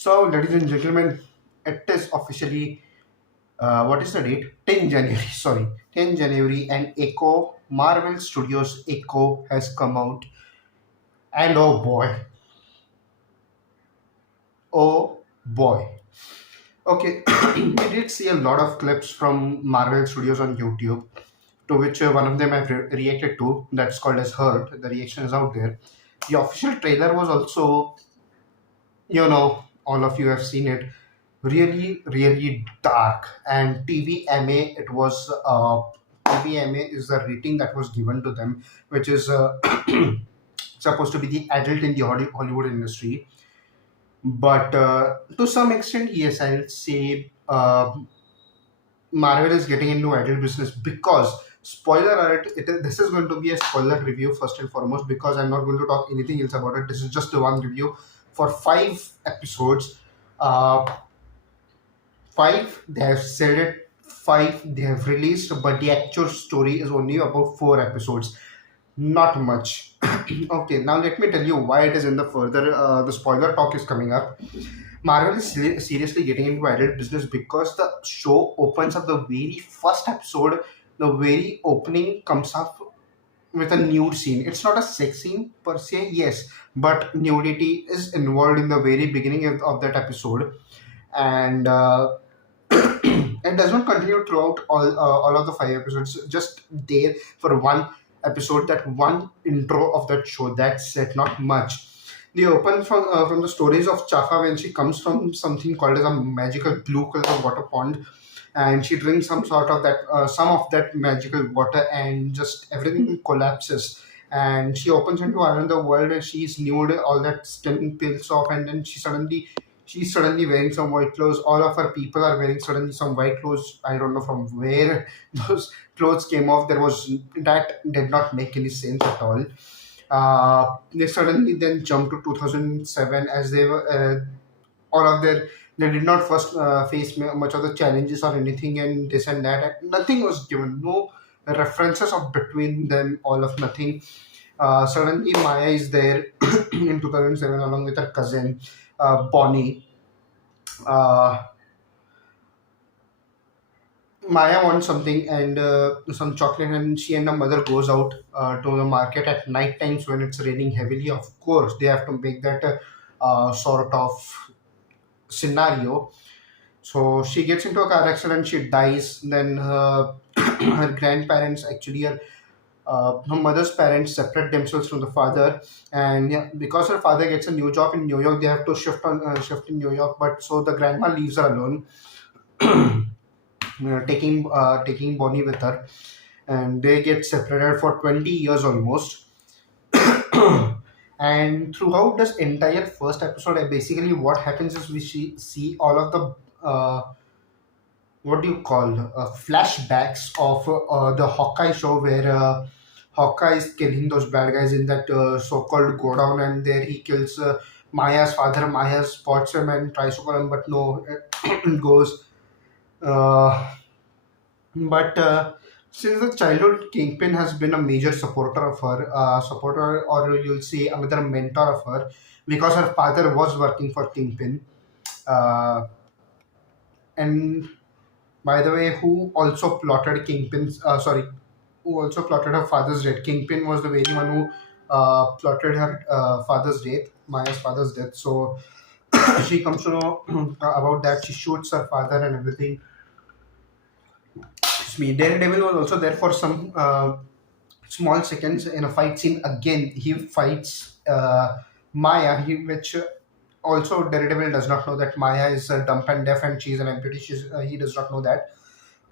So, ladies and gentlemen, it is officially what is the date? 10 January. Sorry, 10 January, and Echo Marvel Studios Echo has come out, and oh boy. Okay, we did see a lot of clips from Marvel Studios on YouTube, to which one of them I've reacted to. That's called as Hurt. The reaction is out there. The official trailer was also, all of you have seen it, really really dark. And TVMA, it was TVMA is the rating that was given to them, which is supposed to be the adult in the Hollywood industry. But to some extent, yes, I'll say Marvel is getting into adult business, because spoiler alert, this is going to be a spoiler review first and foremost, because I'm not going to talk anything else about it. This is just the one review for 5 episodes. uh, 5 they have said it, 5 they have released, but the actual story is only about 4 episodes, not much. Okay, now let me tell you why it is in the further the spoiler talk is coming up. Marvel is seriously getting into adult business, because the show opens up, the very first episode, the very opening comes up with a nude scene. It's not a sex scene per se, yes, but nudity is involved in the very beginning of that episode. And it does not continue throughout all of the 5 episodes, just there for one episode, that one intro of that show, that's it, not much. They open from the stories of Chafa when she comes from something called as a magical blue color water pond, and she drinks some of that magical water, and just everything collapses, and she opens into another world, and she's nude, all that skin peels off, and then she's suddenly wearing some white clothes. All of her people are wearing suddenly some white clothes. I don't know from where those clothes came off. That did not make any sense at all. They suddenly then jumped to 2007, as they were all of their they did not first face much of the challenges or anything, and this and that. Nothing was given, no references of between them, all of nothing. Suddenly Maya is there in 2007 along with her cousin Bonnie. uh, Maya wants something, and some chocolate, and she and her mother goes out to the market at night times when it's raining heavily. Of course, they have to make that sort of scenario. So she gets into a car accident, she dies. Then her grandparents, actually her mother's parents, separate themselves from the father, and yeah, because her father gets a new job in New York, they have to shift in New York. But so the grandma leaves her alone, taking Bonnie with her, and they get separated for 20 years almost. And throughout this entire first episode, basically what happens is we see all of the what do you call flashbacks of the Hawkeye show, where Hawkeye is killing those bad guys in that so-called go down, and there he kills Maya's father. Maya spots him and tries to call him, but no, it goes. Uh, but since the childhood, Kingpin has been a major supporter, or you'll say another mentor of her, because her father was working for Kingpin. Uh, and by the way, who also plotted Kingpin's? Sorry, who also plotted her father's death? Kingpin was the very one who plotted her father's death, Maya's father's death. So she comes to know about that. She shoots her father and everything. Excuse me. Daredevil was also there for some small seconds in a fight scene. Again, he fights Maya, which also Daredevil does not know that Maya is dumb and deaf, and she's an amputee. He does not know that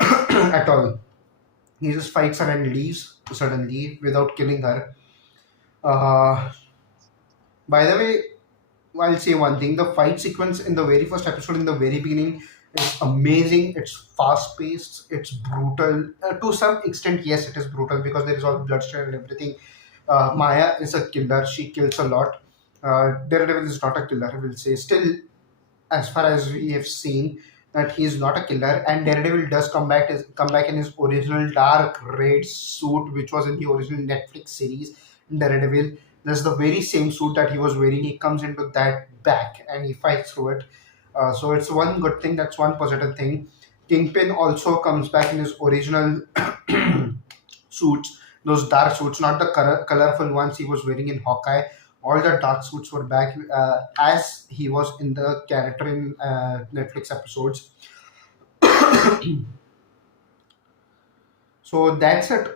at all. He just fights her and leaves suddenly without killing her. Uh, by the way, I'll say one thing: the fight sequence in the very first episode, in the very beginning, is amazing. It's fast paced. It's brutal to some extent. Yes, it is brutal because there is all bloodshed and everything. Maya is a killer. She kills a lot. Daredevil is not a killer, I will say. Still, as far as we have seen, that he is not a killer, and Daredevil does come back in his original dark red suit, which was in the original Netflix series Daredevil. There's the very same suit that he was wearing. He comes into that back and he fights through it. So it's one good thing. That's one positive thing. Kingpin also comes back in his original suits, those dark suits, not the colorful ones he was wearing in Hawkeye. All the dark suits were back as he was in the character in Netflix episodes. So that's it.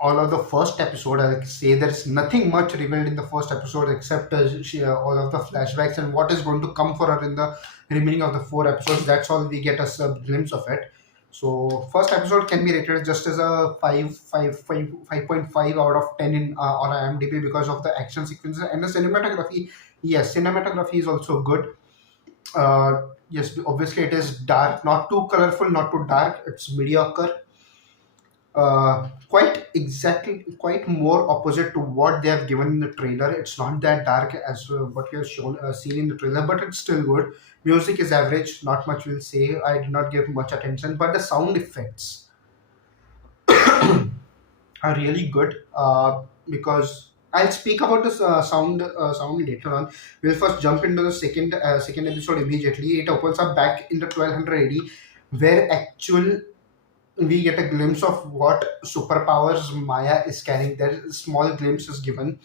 All of the first episode, I'll say there's nothing much revealed in the first episode except all of the flashbacks and what is going to come for her in the remaining of the four episodes. That's all we get a glimpse of it. So first episode can be rated just as a 5.5 out of 10 in on IMDb because of the action sequences and the cinematography. Yes, cinematography is also good. Yes, obviously it is dark, not too colorful, not too dark. It's mediocre, quite more opposite to what they have given in the trailer. It's not that dark as what you have shown seen in the trailer, but it's still good. Music is average, not much will say. I did not give much attention, but the sound effects are really good because I'll speak about this sound later on. We'll first jump into the second episode immediately. It opens up back in the 1200 AD, where actual we get a glimpse of what superpowers Maya is carrying. There, small glimpse is given.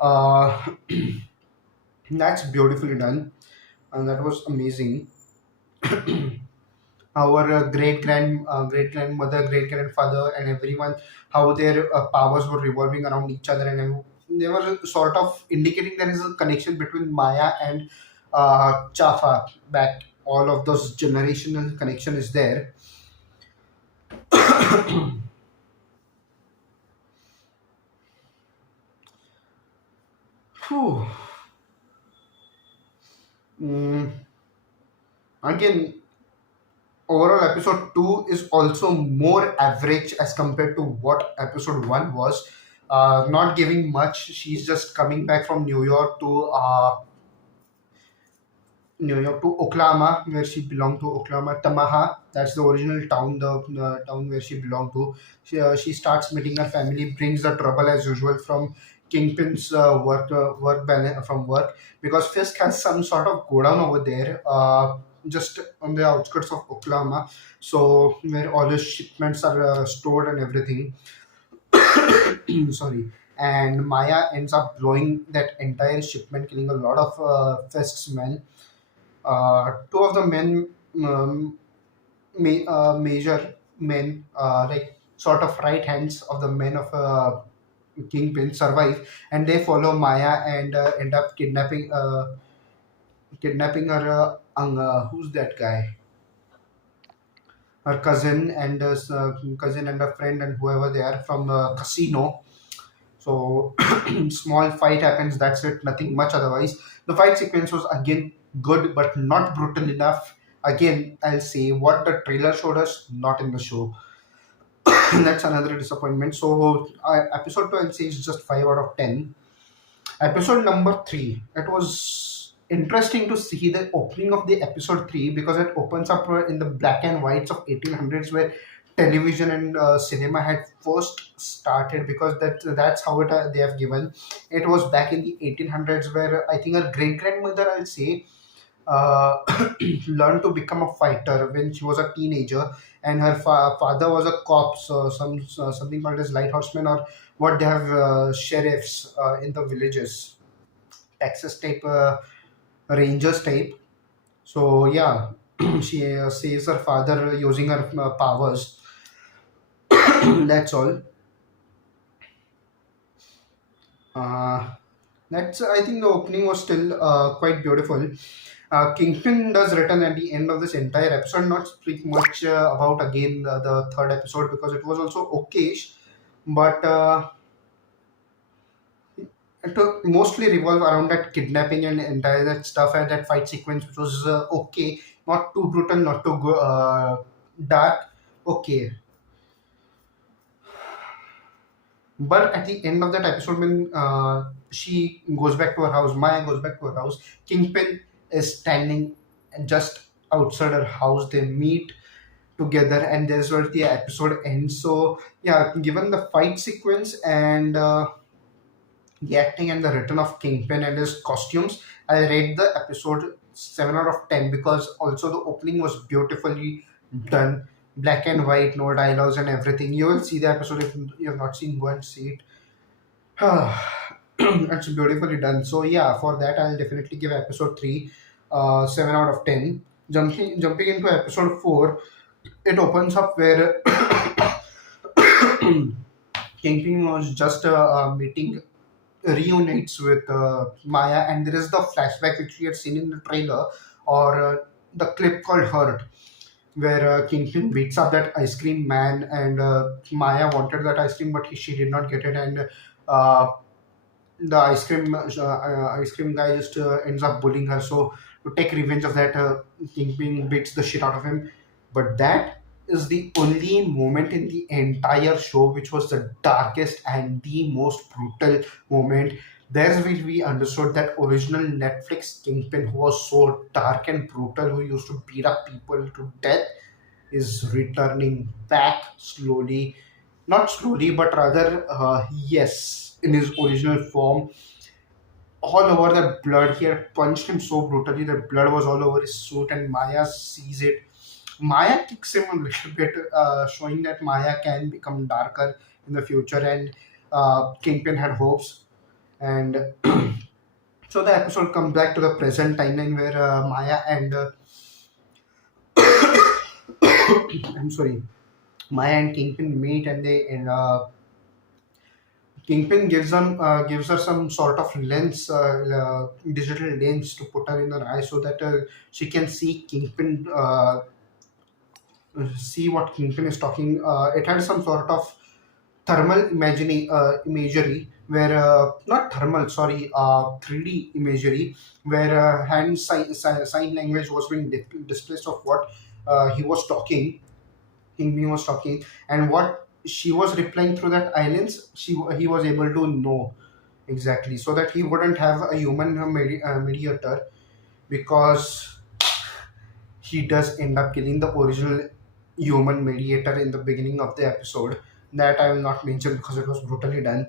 Uh, that's beautifully done, and that was amazing. Our great grandmother, great grandfather, and everyone, how their powers were revolving around each other, and they were sort of indicating there is a connection between Maya and Chafa. That all of those generational connection is there. Phew. Mm, again, overall episode 2 is also more average as compared to what episode 1 was. Not giving much. She's just coming back from New York to Oklahoma, where she belonged to. Oklahoma, Tamaha. That's the original town, the town where she belonged to. She starts meeting her family, brings the trouble as usual from Kingpin's from work, because Fisk has some sort of go down over there, just on the outskirts of Oklahoma, so where all the shipments are stored and everything. Sorry. And Maya ends up blowing that entire shipment, killing a lot of Fisk's men. Two of the men, major men, like sort of right hands of the men of Kingpin, survive, and they follow Maya and end up kidnapping her. Who's that guy? Her cousin and cousin and a friend and whoever they are from the casino. So small fight happens. That's it. Nothing much otherwise. The fight sequence was again good, but not brutal enough. Again, I'll say what the trailer showed us, not in the show. That's another disappointment. So episode 2, I'll say is just 5 out of 10. Episode number 3. It was interesting to see the opening of the episode 3 because it opens up in the black and whites of 1800s, where television and cinema had first started, because that's how they have given. It was back in the 1800s, where I think her great grandmother, I'll say, uh, learned to become a fighter when she was a teenager, and her father was a cop, so something called as light horseman, or what they have, sheriffs in the villages, Texas type, rangers type. So yeah, she saves her father using her powers. That's all. Uh, that's, I think the opening was still quite beautiful. Kingpin does return at the end of this entire episode. Not speak much about again the third episode because it was also okayish, but it mostly revolve around that kidnapping and entire that stuff and that fight sequence, which was okay, not too brutal, not too dark, okay. But at the end of that episode, when she goes back to her house, Maya goes back to her house, Kingpin is standing just outside her house. They meet together, and there's where the episode ends. So, yeah, given the fight sequence and the acting and the written of Kingpin and his costumes, I rate the episode 7 out of 10 because also the opening was beautifully done. Black and white, no dialogues and everything. You will see the episode if you have not seen, go and see it. It's beautifully done. So yeah, for that I'll definitely give episode 3 7 out of 10. Jumping into episode 4, it opens up where Kingpin was just meeting reunites with Maya, and there is the flashback which we had seen in the trailer or the clip called Hurt, where Kingpin beats up that ice cream man, and Maya wanted that ice cream, but she did not get it, and uh, the ice cream guy just ends up bullying her. So to take revenge of that, Kingpin beats the shit out of him. But that is the only moment in the entire show which was the darkest and the most brutal moment. There's where we understood that original Netflix Kingpin, who was so dark and brutal, who used to beat up people to death, is returning back slowly. Not slowly, but rather, yes, in his original form. All over the blood, he had punched him so brutally that blood was all over his suit, and Maya sees it. Maya kicks him a little bit, showing that Maya can become darker in the future, and Kingpin had hopes. And so the episode comes back to the present timeline where Maya and I'm sorry, Maya and Kingpin meet, and Kingpin gives her some sort of lens, digital lens to put her in her eye so that she can see Kingpin, see what Kingpin is talking. It had some sort of thermal imagery where not thermal, sorry, 3D imagery where hand sign language was being displaced of what he was talking. Kingpin was talking, and what she was replying through that islands, he was able to know exactly, so that he wouldn't have a human mediator, because he does end up killing the original human mediator in the beginning of the episode. That I will not mention because it was brutally done.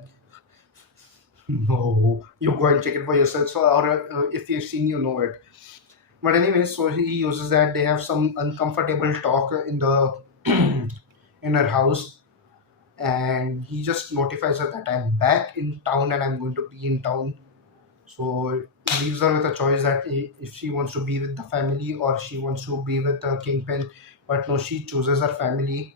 No, you go and check it for yourself. So, or if you've seen, you know it. But anyway, so he uses that. They have some uncomfortable talk in the in her house, and he just notifies her that I'm back in town and I'm going to be in town. So he leaves her with a choice that if she wants to be with the family or she wants to be with Kingpin. But no, she chooses her family.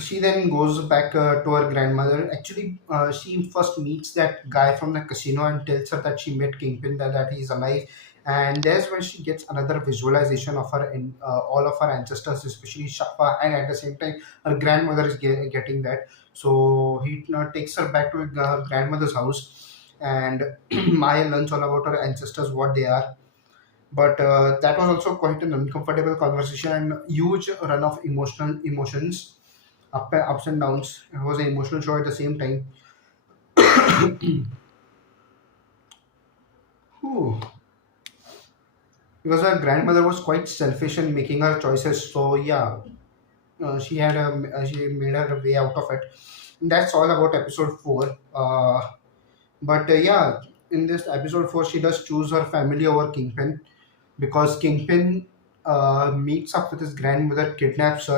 She then goes back to her grandmother. Actually, she first meets that guy from the casino and tells her that she met Kingpin, that he's alive. And there's when she gets another visualization of her in all of her ancestors, especially Shafa, and at the same time, her grandmother is getting that. So he takes her back to her grandmother's house, and Maya learns all about her ancestors, what they are. But that was also quite an uncomfortable conversation and huge run of emotions, ups and downs. It was an emotional show at the same time. Whew. Because her grandmother was quite selfish in making her choices. So yeah, she made her way out of it. And that's all about episode 4. But yeah, in this episode 4, she does choose her family over Kingpin, because Kingpin meets up with his grandmother, kidnaps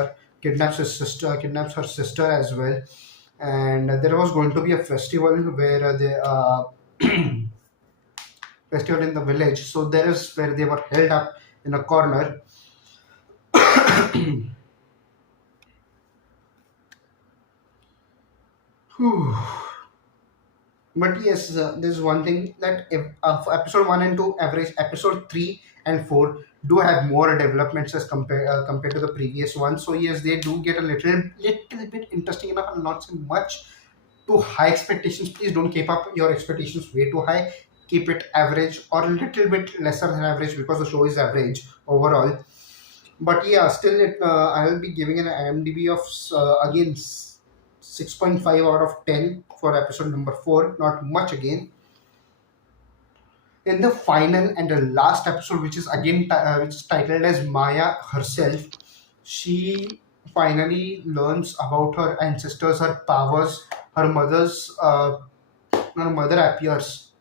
his sister, kidnaps her sister as well, and there was going to be a festival where they festival in the village. So there is where they were held up in a corner. Whew. But yes, there's one thing that if, for episode 1 and 2 average, episode 3 and 4 do have more developments as compared to the previous one. So yes, they do get a little bit interesting enough, and not so much too high expectations. Please don't keep up your expectations way too high. Keep it average or a little bit lesser than average, because the show is average overall. But yeah, still, I will be giving an IMDb of again 6.5 out of 10 for episode number 4. Not much again. In the final and the last episode, which is again which is titled as Maya herself, she finally learns about her ancestors, her powers. Her mother appears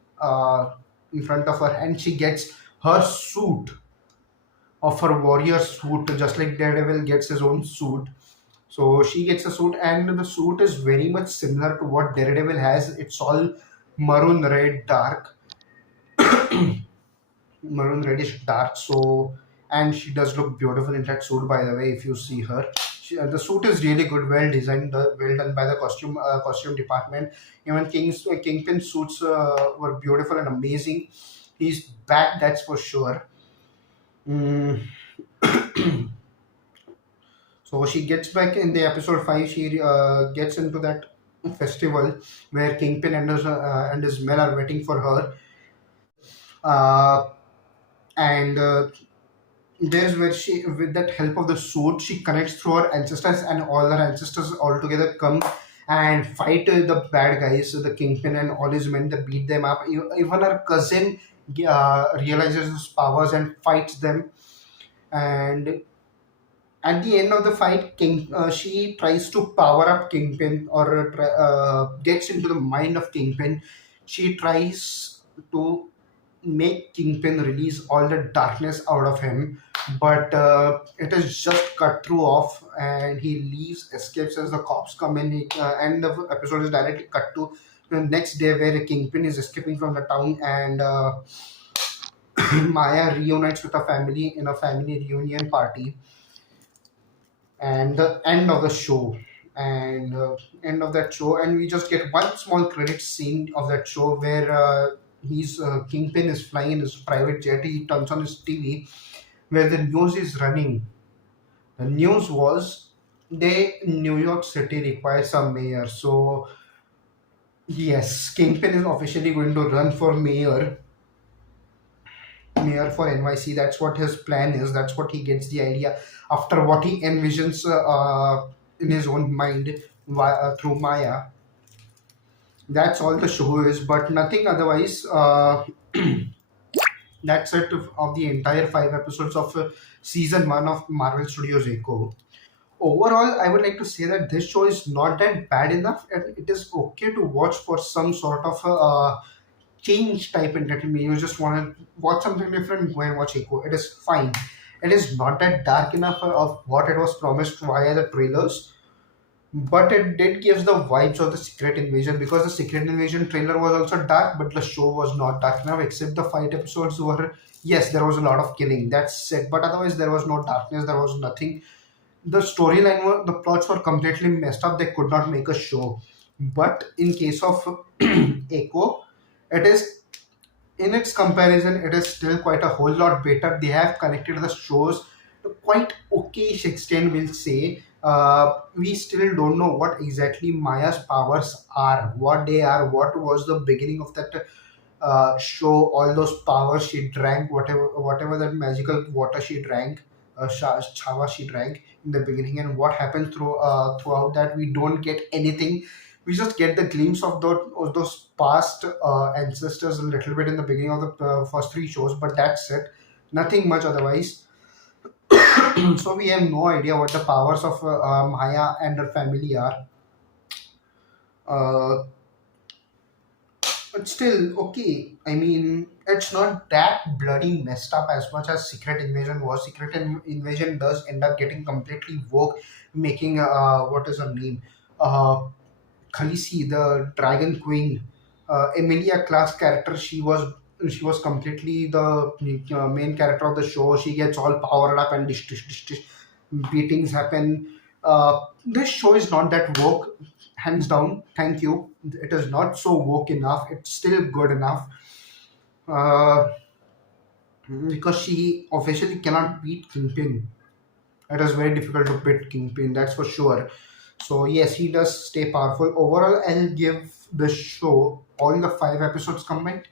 in front of her, and she gets her suit of her warrior suit, just like Daredevil gets his own suit. So she gets a suit, and the suit is very much similar to what Daredevil has. It's all maroon red dark, maroon reddish dark. So, and she does look beautiful in that suit, by the way. If you see her, the suit is really good, well designed, well done by the costume department. Even Kingpin suits were beautiful and amazing. He's back, that's for sure. Mm. So she gets back in the episode 5. She gets into that festival where Kingpin and his men are waiting for her. Uh, and There's where she, with that help of the suit, she connects through her ancestors, and all her ancestors all together come and fight the bad guys, the Kingpin and all his men. They beat them up. Even her cousin realizes his powers and fights them. And at the end of the fight, she tries to power up Kingpin, or gets into the mind of Kingpin. She tries to make Kingpin release all the darkness out of him, but it is just cut through off, and he leaves, escapes as the cops come in. And the episode is directly cut to the next day, where Kingpin is escaping from the town, and Maya reunites with her family in a family reunion party. And the end of the show, and end of that show, and we just get one small credit scene of that show where he's Kingpin is flying in his private jet. He turns on his TV where the news is running. The news was, New York City requires a mayor. So yes, Kingpin is officially going to run for mayor for NYC. That's what his plan is. That's what he gets the idea after what he envisions in his own mind through Maya. That's all the show is, but nothing otherwise. That's it of the entire 5 episodes of season 1 of Marvel Studios Echo. Overall, I would like to say that this show is not that bad enough, and it is okay to watch for some sort of change type entertainment. You just want to watch something different, go and watch Echo. It is fine. It is not that dark enough of what it was promised via the trailers, but it did gives the vibes of the Secret Invasion, because the Secret Invasion trailer was also dark, but the show was not dark enough, except the fight episodes were, yes, there was a lot of killing, that's it, but otherwise there was no darkness, there was nothing. The storyline were, the plots were completely messed up, they could not make a show. But in case of Echo, it is, in its comparison, it is still quite a whole lot better. They have connected the shows to quite okayish extent, we'll say. We still don't know what exactly Maya's powers are, what they are, what was the beginning of that show, all those powers she drank, whatever that magical water she drank, chava she drank in the beginning, and what happened throughout that. We don't get anything. We just get the glimpse of those past ancestors a little bit in the beginning of the first 3 shows, but that's it. Nothing much otherwise. So we have no idea what the powers of Maya and her family are. Uh, but still, okay. I mean, it's not that bloody messed up as much as Secret Invasion was. Invasion does end up getting completely woke, making what is her name? Khaleesi, the Dragon Queen, Emilia Clarke's character. She was completely the main character of the show. She gets all powered up, and dish, beatings happen. This show is not that woke, hands down. Thank you. It is not so woke enough. It's still good enough. Uh, because she officially cannot beat Kingpin. It is very difficult to beat Kingpin, that's for sure. So yes, he does stay powerful. Overall, I'll give the show, all the 5 episodes combined,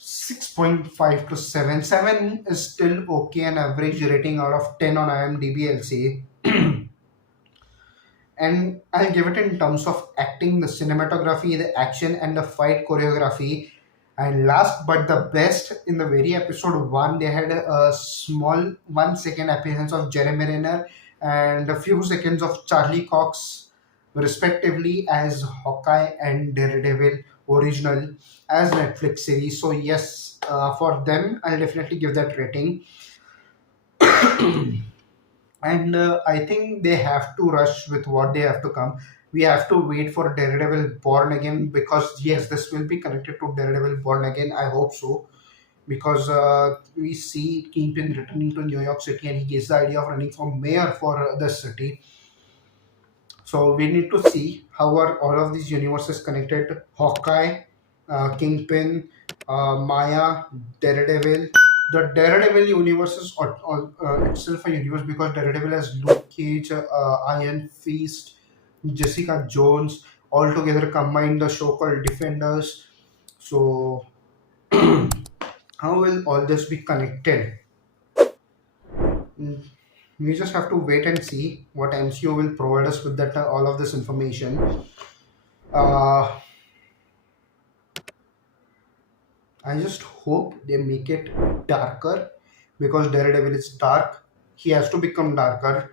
6.5 to 7. 7 is still okay, an average rating out of 10 on IMDb, I'll say. And I'll give it in terms of acting, the cinematography, the action, and the fight choreography. And last but the best, in the very episode 1, they had a small 1 second appearance of Jeremy Renner and a few seconds of Charlie Cox, respectively, as Hawkeye and Daredevil original as Netflix series. So yes, for them, I'll definitely give that rating. And I think they have to rush with what they have to come. We have to wait for Daredevil Born Again, because yes, this will be connected to Daredevil Born Again. I hope so, because we see Kingpin returning to New York City and he gets the idea of running for mayor for the city. So we need to see how are all of these universes connected. Hawkeye, Kingpin, Maya, Daredevil. The Daredevil universe is itself a universe because Daredevil has Luke Cage, Iron Fist, Jessica Jones, all together combined the show called Defenders. So how will all this be connected? Mm, we just have to wait and see what MCU will provide us with that all of this information. Uh, I just hope they make it darker, because Daredevil is dark. He has to become darker.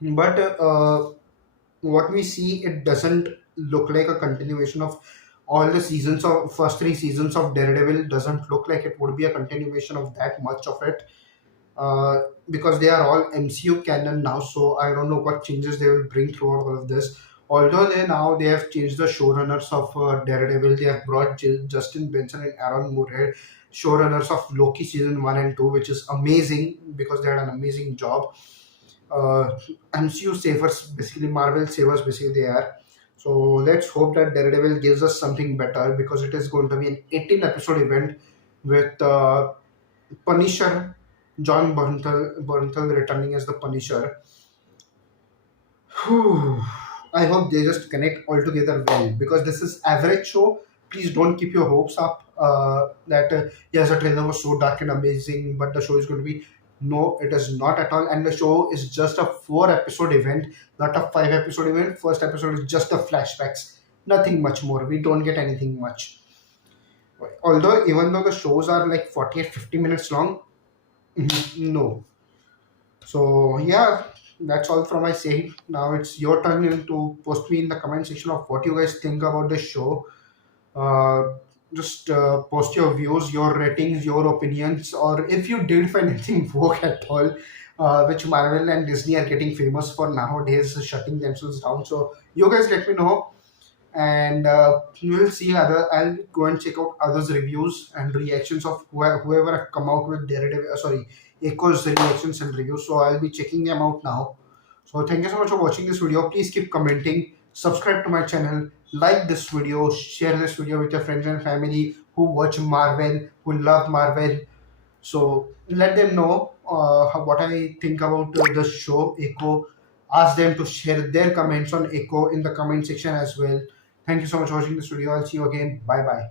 But what we see, it doesn't look like a continuation of all the seasons of first three seasons of Daredevil. Doesn't look like it would be a continuation of that much of it, because they are all MCU canon now. So I don't know what changes they will bring throughout all of this. Although they have changed the showrunners of Daredevil, they have brought Justin Benson and Aaron Moorhead, showrunners of Loki season 1 and 2, which is amazing because they had an amazing job. Uh, MCU savers, basically Marvel savers, basically they are. So let's hope that Daredevil gives us something better, because it is going to be an 18 episode event with Punisher, John Bernthal returning as the Punisher. Whew. I hope they just connect all together well, because this is average show. Please don't keep your hopes up that yes, the trailer was so dark and amazing, but the show is going to be, no, it is not at all. And the show is just a 4 episode event, not a 5 episode event. First episode is just the flashbacks, nothing much more. We don't get anything much. Although, even though the shows are like 48, 50 minutes long, no. So yeah, that's all from my side. Now it's your turn to post me in the comment section of what you guys think about the show. Uh, just post your views, your ratings, your opinions, or if you did find anything woke at all, which Marvel and Disney are getting famous for nowadays, shutting themselves down. So you guys let me know, and we'll see other. I'll go and check out others' reviews and reactions of whoever have come out with Daredevil. Sorry, Echo's reactions and reviews. So I'll be checking them out now. So thank you so much for watching this video. Please keep commenting, subscribe to my channel, like this video, share this video with your friends and family who watch Marvel, who love Marvel. So let them know what I think about the show Echo. Ask them to share their comments on Echo in the comment section as well. Thank you so much for watching this video. I'll see you again. Bye bye.